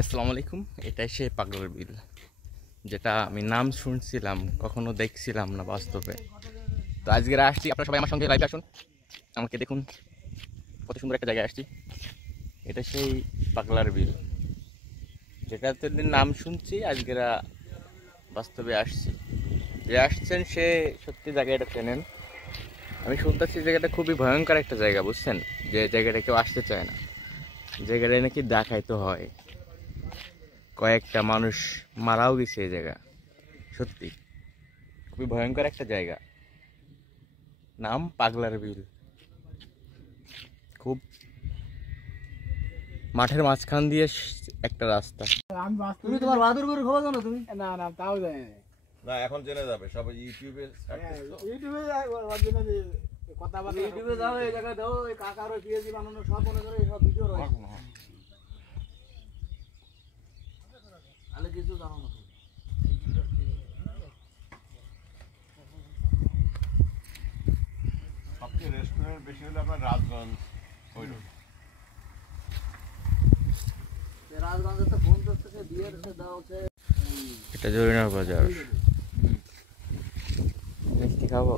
আসসালামু আলাইকুম। এটাই সেই পাগলার বিল, যেটা আমি নাম শুনছিলাম, কখনো দেখছিলাম না বাস্তবে। তো আজকে আসছি, আপনারা সবাই আমার সঙ্গে লাইভে আসুন, আমাকে দেখুন কত সুন্দর একটা জায়গায় আসছি। এটা সেই পাগলার বিল, যেটা এতদিন নাম শুনছি, আজকে বাস্তবে আসছি। যে আসছেন সে সত্যি জায়গাটা চেনেন। আমি শুনতেছি জায়গাটা খুবই ভয়ঙ্কর একটা জায়গা, বুঝছেন? যে জায়গাটা কেউ আসতে চায় না, জায়গাটায় নাকি ডাকাইতে হয়, কয়েকটা মানুষ মারাও গেছে এই জায়গা। সত্যি খুবই ভয়ঙ্কর একটা জায়গা, নাম পাগলার বিল। খুব মাঠের মাঝখান দিয়ে একটা রাস্তা। তুমি তোমার বাহাদুর গরু খবর জানো তুমি? না না তাও জানি না। না এখন জেনে যাবে সবাই ইউটিউবে ইউটিউবে কথাবার্তা ইউটিউবে যাও, এই জায়গায় দাও, এই কাকার ওই পিএজি বানানো সব মনে করে সব ভিডিও রয়েছে। তাহলে কিছু জানো না। সবচেয়ে রেস্টুরেন্ট বেশি হলে আপনার রাজগঞ্জ ওই রোড। রাজগঞ্জে তো ফোন করতেছে বিয়ের দাও হচ্ছে এটা জরিনার বাজার। মিষ্টি খাবো।